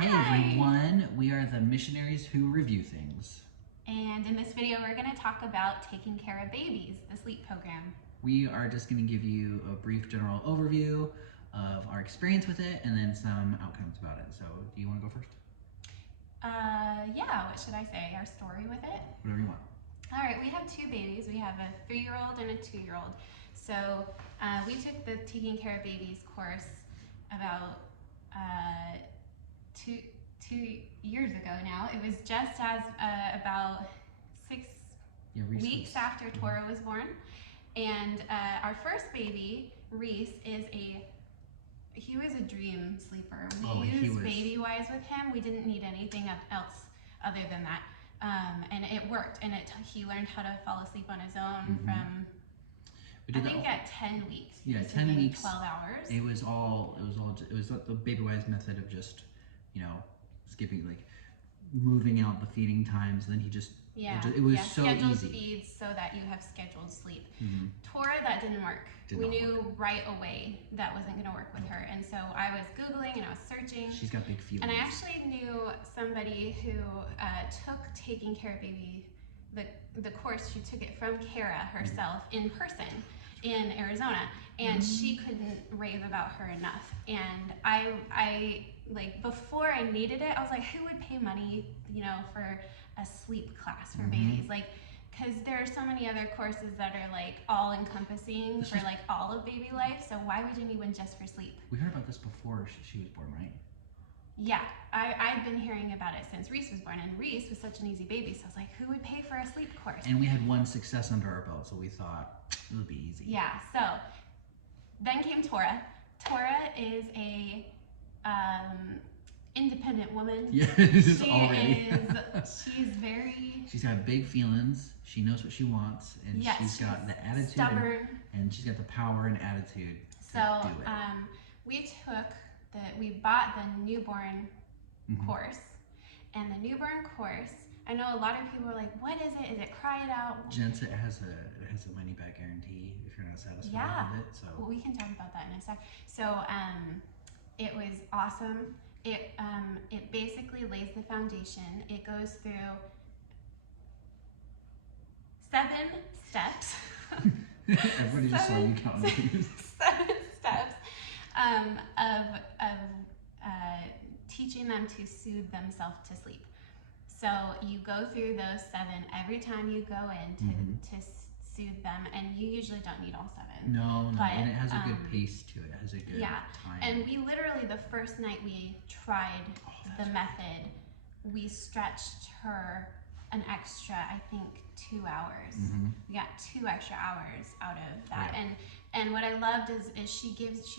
Hey everyone, we are the missionaries who review things. And in this video, we're going to talk about Taking Cara Babies, the sleep program. We are just going to give you a brief general overview of our experience with it and then some outcomes about it. So, do you want to go first? Yeah, what should I say? Our story with it? Whatever you want. All right, we have two babies. We have a 3-year-old and a 2-year-old. So, we took the Taking Cara Babies course about two years ago now. It was just as about 6 weeks after Tora was born. And our first baby, Reese, he was a dream sleeper. We used Baby Wise with him. We didn't need anything else other than that. And it worked, and he learned how to fall asleep on his own from, I think, at 10 weeks. Yeah, 10 weeks. 12 hours. It was the Baby Wise method of just, skipping, like moving out the feeding times. And then it was so scheduled easy. feeds so that you have scheduled sleep. Mm-hmm. Tora, that didn't work. We knew right away that wasn't going to work with her, and so I was Googling and I was searching. She's got big feelings. And I actually knew somebody who took Taking Cara Baby, the course. She took it from Cara herself in person in Arizona, and she couldn't rave about her enough. And I like, before I needed it, I was like, who would pay money, for a sleep class for babies? Like, because there are so many other courses that are like all encompassing for like all of baby life. So why would you need one just for sleep? We heard about this before she was born, right? Yeah, I've been hearing about it since Reese was born, and Reese was such an easy baby, so I was like, who would pay for a sleep course? And we had one success under our belt, so we thought it would be easy. Yeah, so then came Tora. Tora is a independent woman. Yes, already. She's got big feelings. She knows what she wants, and she's got the attitude, stubborn, and she's got the power and attitude to do it. We bought the newborn course, and the newborn course, I know a lot of people are like, what is it? Is it cry it out? Jen said it has a money back guarantee if you're not satisfied with it. So well, we can talk about that in a sec. So it was awesome. It basically lays the foundation. It goes through 7 steps. Everybody just saw you count. 7 steps of teaching them to soothe themselves to sleep. So you go through those 7 every time you go in to soothe them, and you usually don't need all 7. No, but, and it has a good pace to it. It has a good time. And we literally, the first night we tried the method, we stretched her an extra, I think, 2 hours. We got 2 extra hours out of that. Right. And what I loved is she paints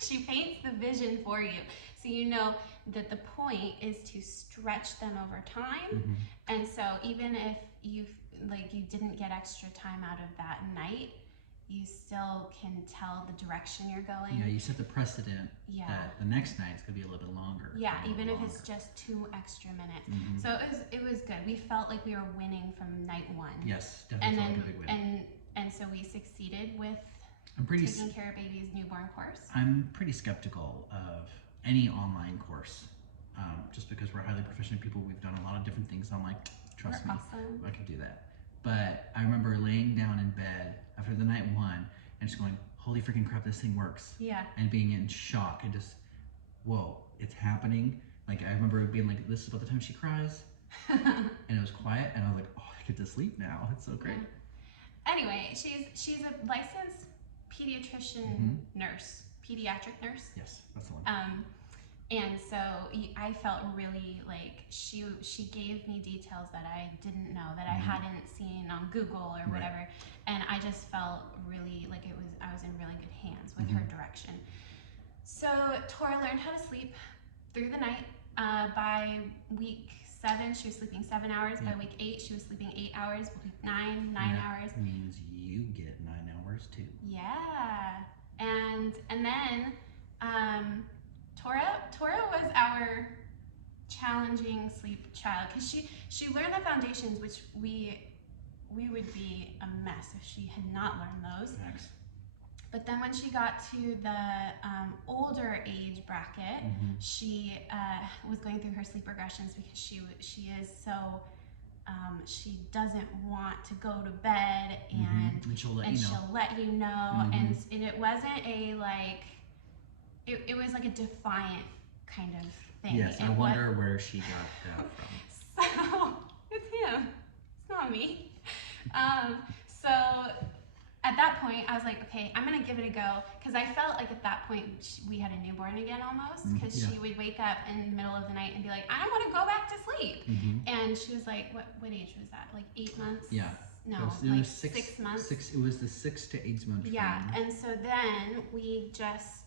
she paints the vision for you, so you know that the point is to stretch them over time. And so even if you didn't get extra time out of that night, you still can tell the direction you're going. Yeah, you set the precedent that the next night it's gonna be a little bit longer. Yeah, even if it's just 2 extra minutes. So it was good. We felt like we were winning from night 1. Yes, definitely felt like a big win. And so we succeeded with Taking Cara Babies newborn course. I'm pretty skeptical of any online course, just because we're highly professional people. We've done a lot of different things. I'm like, trust me, awesome. I can do that. But I remember laying down in bed after the night 1 and just going, holy freaking crap, this thing works. Yeah. And being in shock and just, whoa, it's happening. Like, I remember it being like, this is about the time she cries. And it was quiet, and I was like, oh, I get to sleep now. It's so great. Yeah. Anyway, she's a licensed pediatrician nurse, pediatric nurse. Yes, that's the one. And so I felt really like she gave me details that I didn't know, that I hadn't seen on Google or whatever, and I just felt really like I was in really good hands with her direction. So Tora learned how to sleep through the night. By week 7, she was sleeping 7 hours. By week 8, she was sleeping 8 hours. Week 9 hours. That means you get 9 hours too. Yeah, and then Tora was our challenging sleep child, because she learned the foundations, which we would be a mess if she had not learned those. Thanks. But then when she got to the older age bracket, Mm-hmm. she was going through her sleep regressions because she is so she doesn't want to go to bed, and she'll let she'll let you know, Mm-hmm. and it wasn't a like it was like a defiant kind of thing. Yes, I wonder where she got that from. So it's him. It's not me. So at that point, I was like, okay, I'm gonna give it a go, because I felt like at that point we had a newborn again almost, because she would wake up in the middle of the night and be like, I want to go back to sleep, and she was like, what age was that? Like 8 months? Yeah. No, it like was 6 months. It was the 6 to 8 month. Yeah, range. and so then we just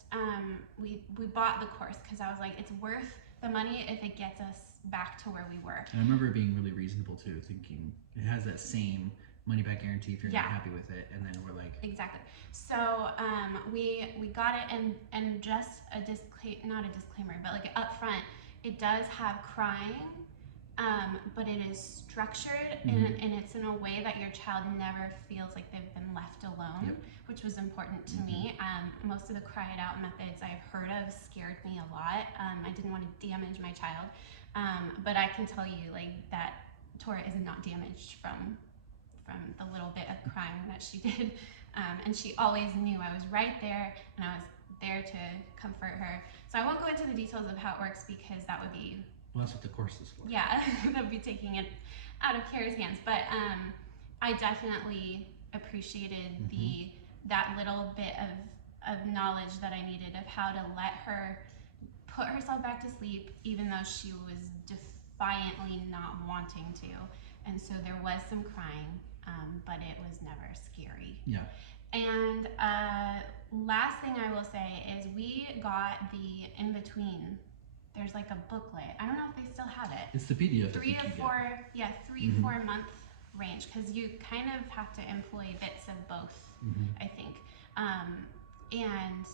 we bought the course because I was like, it's worth the money if it gets us back to where we were. And I remember it being really reasonable too, thinking it has that same money back guarantee if you're not happy with it, and then we're like, exactly. So we got it, and just not a disclaimer, but like up front, it does have crying, but it is structured, and it's in a way that your child never feels like they've been left alone, which was important to me. Most of the cry it out methods I've heard of scared me a lot. I didn't want to damage my child, but I can tell you like that Tora is not damaged from the little bit of crying that she did, and she always knew I was right there, and I was there to comfort her. So I won't go into the details of how it works, because that would be, well, that's what the course is for. yeah, that would be taking it out of Kara's hands. But I definitely appreciated that little bit of knowledge that I needed of how to let her put herself back to sleep, even though she was defiantly not wanting to. And so there was some crying, but it was never scary. Yeah. And last thing I will say is we got the in between. There's like a booklet. I don't know if they still have it. It's the PDF. 3 to 4, 3-4 month range, because you kind of have to employ bits of both, I think. And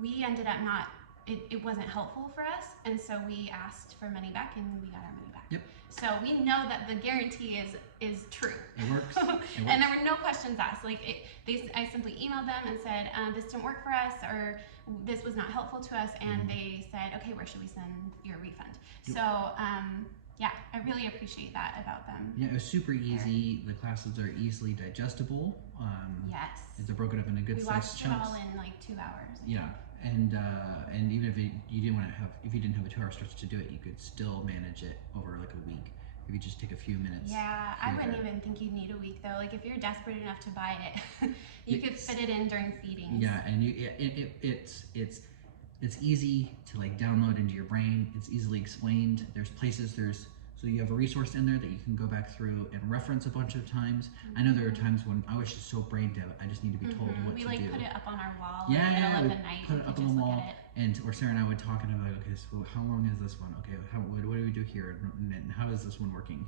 we ended up not. It wasn't helpful for us, and so we asked for money back, and we got our money back. Yep. So we know that the guarantee is true. It works. And there were no questions asked. Like I simply emailed them and said, this didn't work for us, or this was not helpful to us, and they said, okay, where should we send your refund? Yep. So yeah, I really appreciate that about them. Yeah, it was super easy. The classes are easily digestible. Yes. They're broken up into good sized chunks. We watched it all in like 2 hours. Yeah. And even if you didn't want to have, if you didn't have a 2-hour stretch to do it, you could still manage it over like a week if you just take a few minutes. Yeah, I wouldn't even think you'd need a week though. Like if you're desperate enough to buy it, you could fit it in during feedings. Yeah, and it's easy to like download into your brain. It's easily explained. So you have a resource in there that you can go back through and reference a bunch of times. I know there are times when I was just so brain dead, I just need to be told what to do. We like put it up on our wall in the middle of the night. Put it up on the wall, or Sarah and I would talk, and I'm like, okay, so how long is this one? Okay, what do we do here? And how is this one working?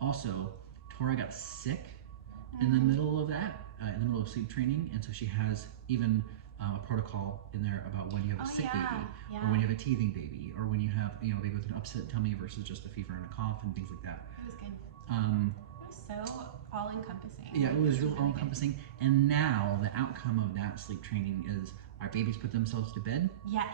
Also, Tora got sick in the middle of that, in the middle of sleep training, and so she has even a protocol in there about when you have a sick baby, or when you have a teething baby, or when you have a baby with an upset tummy versus just a fever and a cough and things like that. It was good. It was so all encompassing. Yeah, it was really all encompassing. And now the outcome of that sleep training is our babies put themselves to bed. Yes.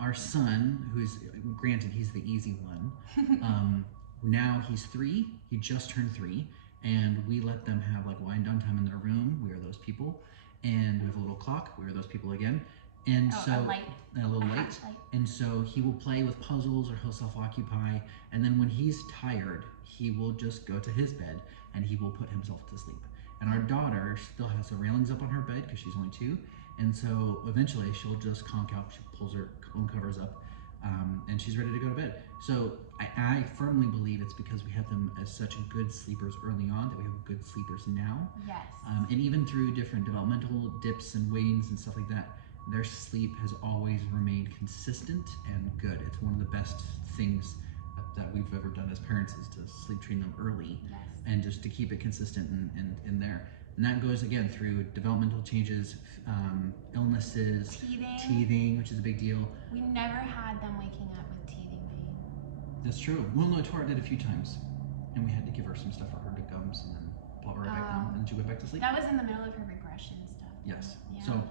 Our son, who's granted he's the easy one, now he's 3. He just turned 3, and we let them have like wind down time in their room. We are those people. And we have a little clock. We are those people again. And so a little light. And so he will play with puzzles, or he'll self-occupy. And then when he's tired, he will just go to his bed and he will put himself to sleep. And our daughter still has the railings up on her bed because she's only 2. And so eventually she'll just conk out. She pulls her own covers up, and she's ready to go to bed. So I firmly believe it's because we have them as such good sleepers early on that we have good sleepers now. Yes. And even through different developmental dips and wanes and stuff like that, their sleep has always remained consistent and good. It's one of the best things that we've ever done as parents, is to sleep train them early, and just to keep it consistent in there. And that goes again through developmental changes, illnesses, teething, which is a big deal. We never had them waking up with teething pain. That's true. Well, no, Tora did a few times, and we had to give her some stuff for her gums, and then plop her back down, and then she went back to sleep. That was in the middle of her regression stuff. Yes. Yeah. So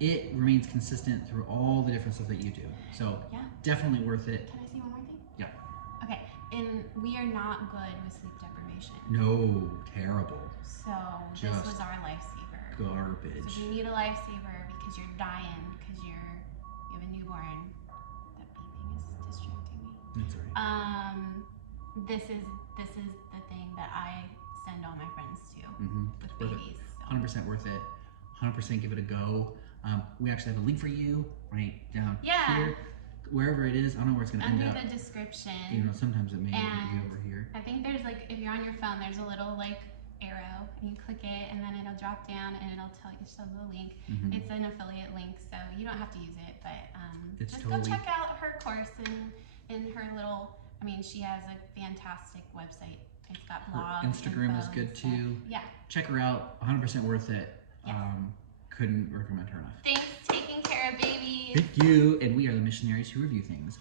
it remains consistent through all the different stuff that you do. So Yeah. definitely worth it. Can I say one more thing? Yeah. Okay. And we are not good with sleep deprivation. No, terrible. So this Just was our lifesaver. Garbage. So if you need a lifesaver because you're dying, because you have a newborn, that beeping is distracting me. That's all right. This is the thing that I send all my friends to with Worth babies. it. 100% worth it. 100% give it a go. We actually have a link for you right down here. Wherever it is, I don't know where it's going to end up. Under the description. You know, sometimes it may be over here. I think there's like, if you're on your phone, there's a little like arrow, and you click it, and then it'll drop down, and it'll tell you the link. It's an affiliate link, so you don't have to use it, but just go check out her course and her little. I mean, she has a fantastic website. It's got blogs. Her Instagram is good too. Yeah. Check her out. 100% worth it. Yes. Couldn't recommend her enough. Thanks, Taking Cara Babies. Thank you. And we are the missionaries who review things.